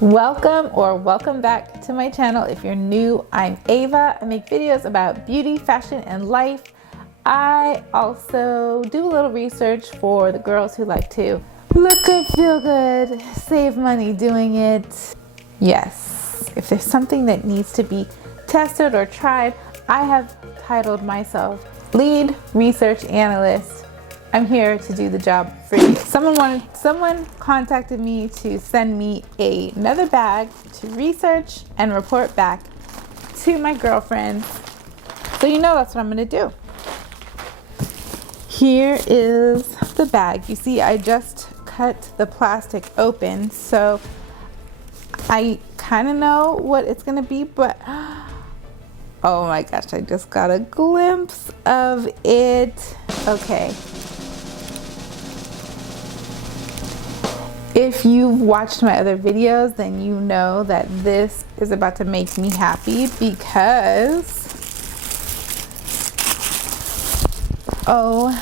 Welcome back to my channel. If you're new, I'm Ava. I make videos about beauty, fashion, and life. I also do a little research for the girls who like to look good, feel good, save money doing it. Yes, if there's something that needs to be tested or tried, I have titled myself Lead Research Analyst. I'm here to do the job for you. Someone contacted me to send me another bag to research and report back to my girlfriends. So you know that's what I'm gonna do. Here is the bag. You see, I just cut the plastic open, so I kind of know what it's gonna be, but oh my gosh, I just got a glimpse of it. Okay. If you've watched my other videos, then you know that this is about to make me happy because OMG,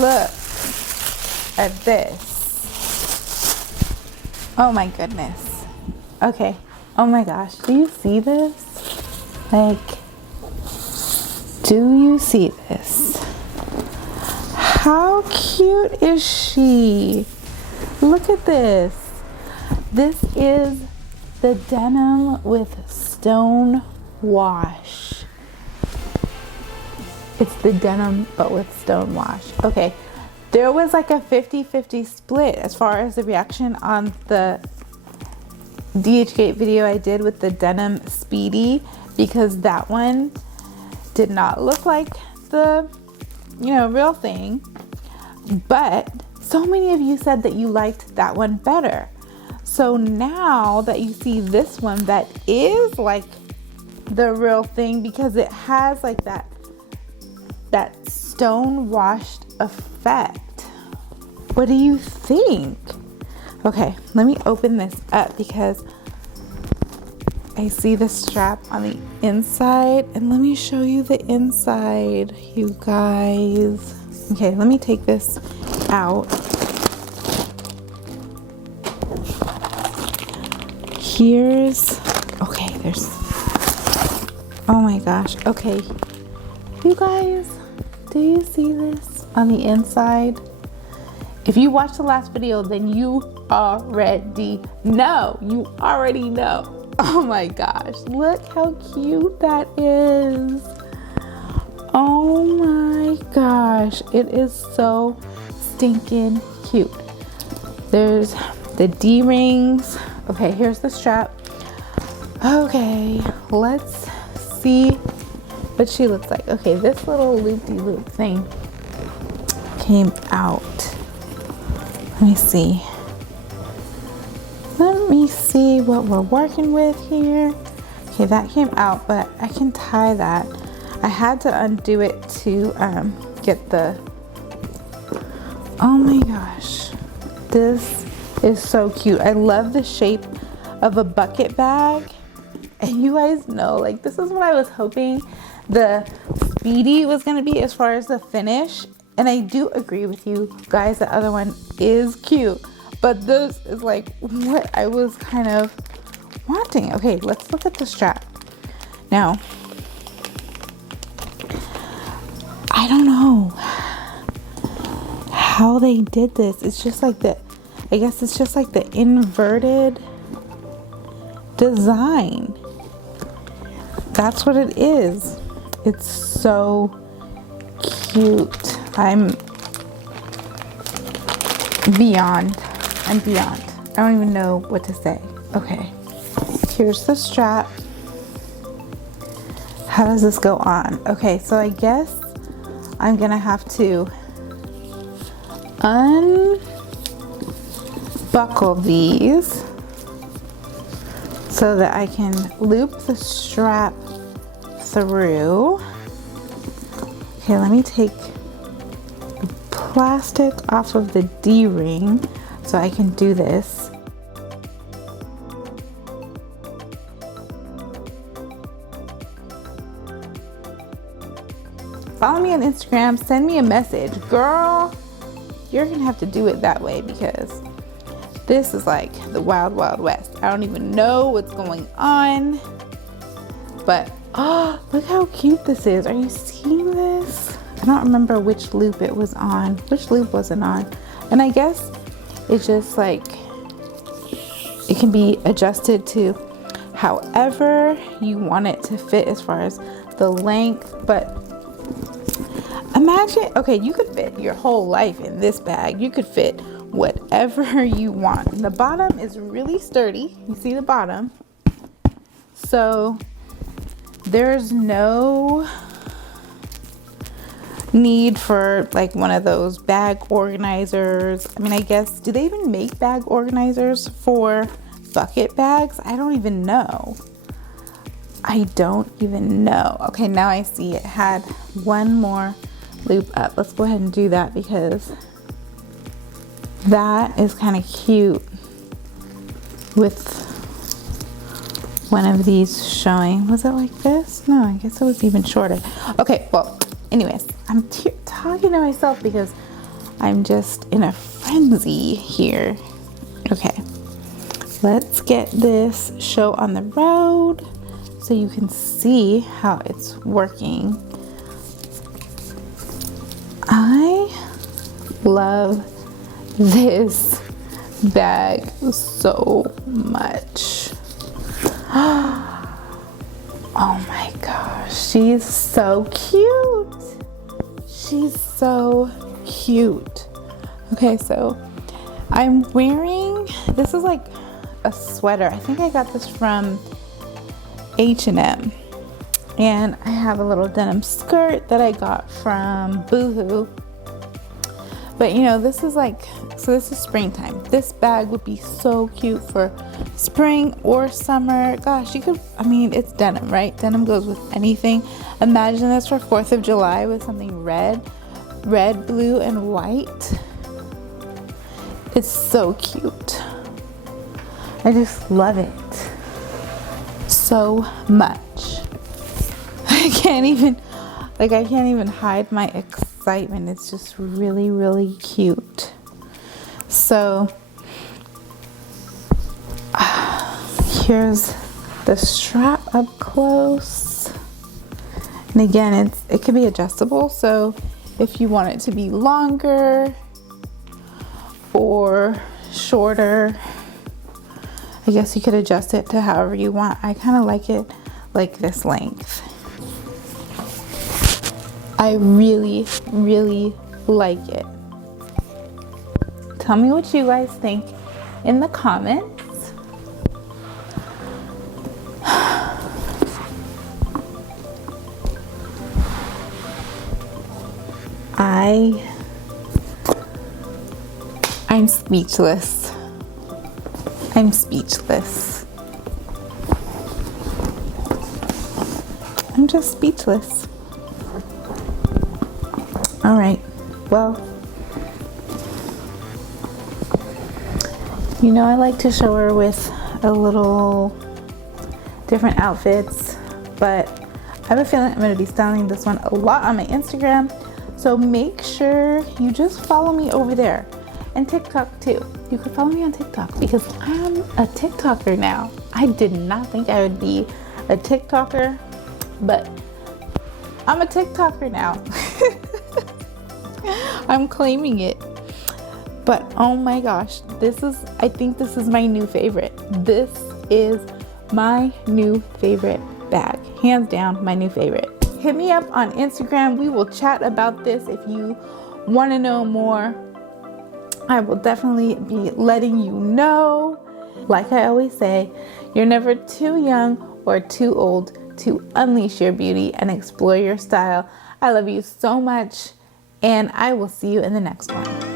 look at this. Oh my goodness. Okay, oh my gosh, do you see this? Like, do you see this? How cute is she? Look at this. This is the denim with stone wash. It's the denim but with stone wash. Okay, there was like a 50-50 split as far as the reaction on the DHgate video I did with the denim Speedy, because that one did not look like the real thing, but so many of you said that you liked that one better. So now that you see this one that is like the real thing, because it has like that stone washed effect. What do you think? Okay, let me open this up because I see the strap on the inside, and let me show you the inside, you guys. Okay, let me take this out. Oh my gosh, okay. You guys, do you see this on the inside? If you watched the last video, then you already know. Oh my gosh, look how cute that is. Oh my gosh, it is so stinking cute. There's the D-rings. Okay, here's the strap. Okay, let's see what she looks like. Okay, this little loop-de-loop thing came out. Let me see. Let me see what we're working with here. Okay, that came out, but I can tie that. I had to undo it to get the, oh my gosh, this is so cute. I love the shape of a bucket bag. And you guys know, like, this is what I was hoping the Speedy was gonna be as far as the finish. And I do agree with you guys, the other one is cute. But this is like what I was kind of wanting. Okay, let's look at the strap. Now, I don't know how they did this. It's just like I guess it's just like the inverted design. That's what it is. It's so cute. I'm beyond. I don't even know what to say. Okay, here's the strap. How does this go on? Okay, so I guess I'm gonna have to unbuckle these so that I can loop the strap through. Okay, let me take the plastic off of the D-ring so I can do this. Follow me on Instagram, send me a message. Girl, you're gonna have to do it that way, because this is like the wild, wild west. I don't even know what's going on, but oh, look how cute this is. Are you seeing this? I don't remember which loop it was on. Which loop was it on? And I guess it's just like, it can be adjusted to however you want it to fit as far as the length. But imagine, okay, you could fit your whole life in this bag. You could fit whatever you want. The bottom is really sturdy. You see the bottom? So there's no need for like one of those bag organizers. I mean, I guess, do they even make bag organizers for bucket bags? I don't even know. I don't even know. Okay, now I see it had one more loop up. Let's go ahead and do that, because that is kind of cute with one of these showing. Was it like this? No, I guess it was even shorter. Okay, well, anyways, I'm talking to myself because I'm just in a frenzy here. Okay, let's get this show on the road so you can see how it's working. I love this bag so much. Oh my gosh, she's so cute. She's so cute. Okay, so I'm wearing, this is like a sweater. I think I got this from H&M. And I have a little denim skirt that I got from Boohoo. But you know, this is like, so this is springtime. This bag would be so cute for spring or summer. Gosh, you could, I mean, it's denim, right? Denim goes with anything. Imagine this for 4th of July with something red, blue, and white. It's so cute. I just love it so much. I can't even hide my excitement. It's just really, really cute. So here's the strap up close. And again, it can be adjustable. So if you want it to be longer or shorter, I guess you could adjust it to however you want. I kind of like it like this length. I really, really like it. Tell me what you guys think in the comments. I'm speechless. I'm speechless. I'm just speechless. All right, well, you know, I like to show her with a little different outfits, but I have a feeling I'm going to be styling this one a lot on my Instagram. So make sure you just follow me over there, and TikTok too. You can follow me on TikTok because I'm a TikToker now. I did not think I would be a TikToker, but I'm a TikToker now. I'm claiming it. But oh my gosh, I think this is my new favorite. This is my new favorite bag. Hands down, my new favorite. Hit me up on Instagram. We will chat about this if you want to know more. I will definitely be letting you know. Like I always say, you're never too young or too old to unleash your beauty and explore your style. I love you so much, and I will see you in the next one.